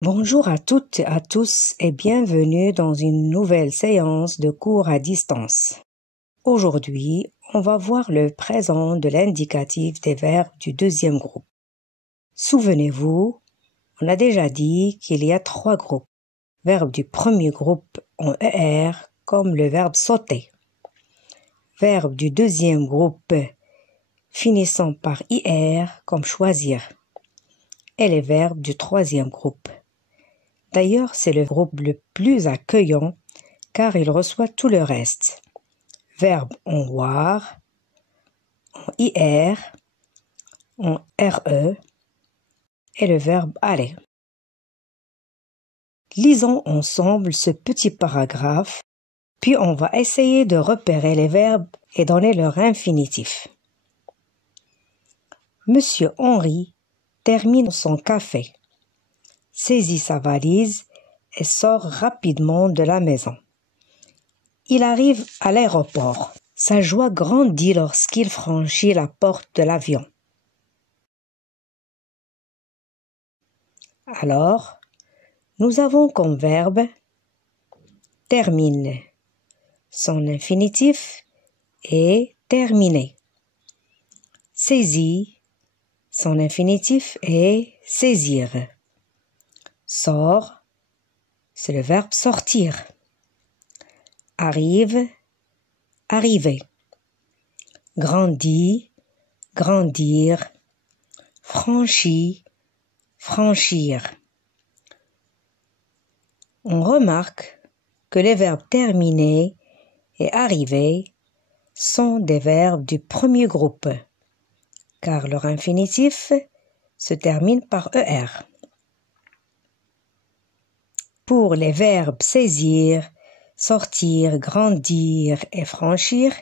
Bonjour à toutes et à tous et bienvenue dans une nouvelle séance de cours à distance. Aujourd'hui, on va voir le présent de l'indicatif des verbes du deuxième groupe. Souvenez-vous, on a déjà dit qu'il y a 3 groupes. Verbes du premier groupe en ER comme le verbe sauter. Verbes du deuxième groupe finissant par IR comme choisir. Et les verbes du troisième groupe. D'ailleurs, c'est le groupe le plus accueillant car il reçoit tout le reste. Verbe en voir, en IR, en RE et le verbe aller. Lisons ensemble ce petit paragraphe, puis on va essayer de repérer les verbes et donner leur infinitif. Monsieur Henri termine son café, saisit sa valise et sort rapidement de la maison. Il arrive à l'aéroport. Sa joie grandit lorsqu'il franchit la porte de l'avion. Alors, nous avons comme verbe termine. Son infinitif est terminer. Saisir. Son infinitif est saisir. Sort, c'est le verbe sortir. Arrive, arriver. Grandit, grandir. Franchit, franchir. On remarque que les verbes terminer et arriver sont des verbes du premier groupe, car leur infinitif se termine par ER. Pour les verbes saisir, sortir, grandir et franchir,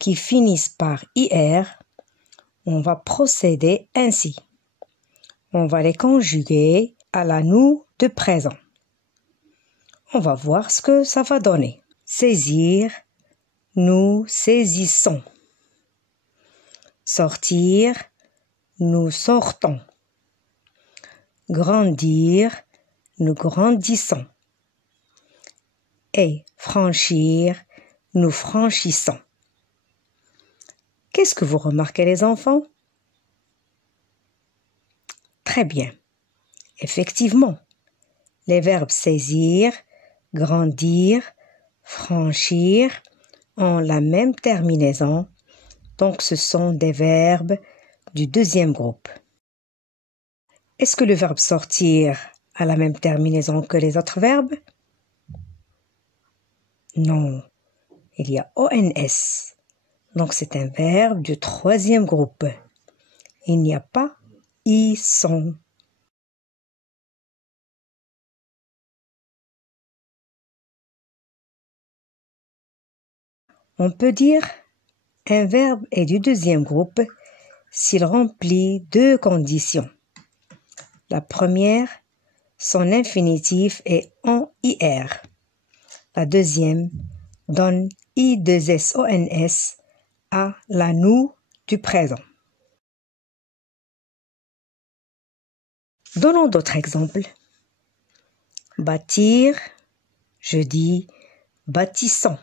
qui finissent par IR, on va procéder ainsi. On va les conjuguer à la nous de présent. On va voir ce que ça va donner. Saisir, nous saisissons. Sortir, nous sortons. Grandir, nous grandissons. Et franchir, nous franchissons. Qu'est-ce que vous remarquez les enfants? Très bien. Effectivement, les verbes saisir, grandir, franchir ont la même terminaison, donc ce sont des verbes du deuxième groupe. Est-ce que le verbe sortir a la même terminaison que les autres verbes? Non, il y a ONS, donc c'est un verbe du troisième groupe. Il n'y a pas ils sont. On peut dire un verbe est du deuxième groupe s'il remplit 2 conditions. La première, son infinitif est en IR. La deuxième donne I2SONS à la nous du présent. Donnons d'autres exemples. Bâtir, je dis bâtissons.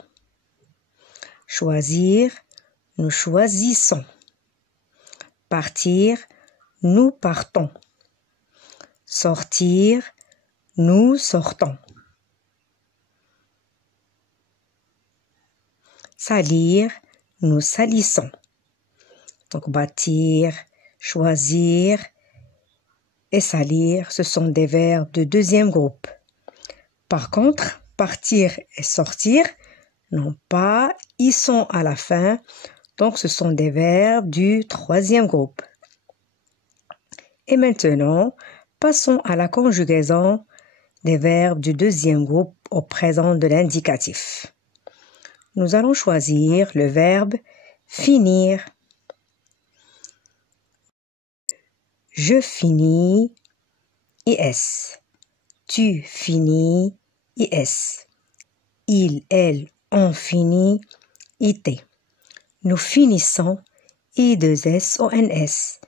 Choisir, nous choisissons. Partir, nous partons. Sortir, nous sortons. Salir, nous salissons. Donc bâtir, choisir et salir, ce sont des verbes de deuxième groupe. Par contre, partir et sortir n'ont pas ils sont à la fin, donc ce sont des verbes du troisième groupe. Et maintenant, passons à la conjugaison des verbes du deuxième groupe au présent de l'indicatif. Nous allons choisir le verbe finir. Je finis, IS. Tu finis, IS. Il, elle, on finit, IT. Nous finissons, I2SONS.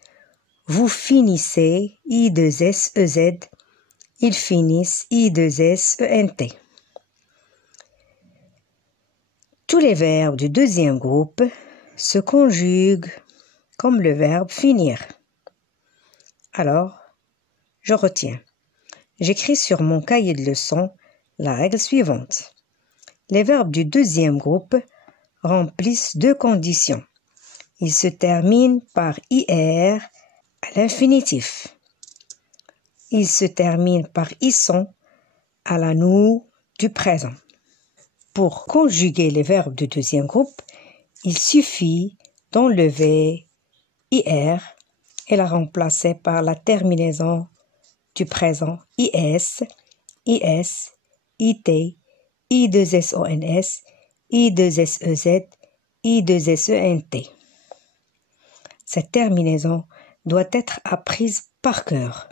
Vous finissez, I2SEZ. Ils finissent I2SENT. Tous les verbes du deuxième groupe se conjuguent comme le verbe finir. Alors, je retiens. J'écris sur mon cahier de leçons la règle suivante. Les verbes du deuxième groupe remplissent deux conditions. Ils se terminent par IR à l'infinitif. Ils se terminent par ISON à la nous du présent. Pour conjuguer les verbes du deuxième groupe, il suffit d'enlever IR et la remplacer par la terminaison du présent IS, IS, IT, I2SONS, I2SEZ, I2SENT. Cette terminaison doit être apprise par cœur.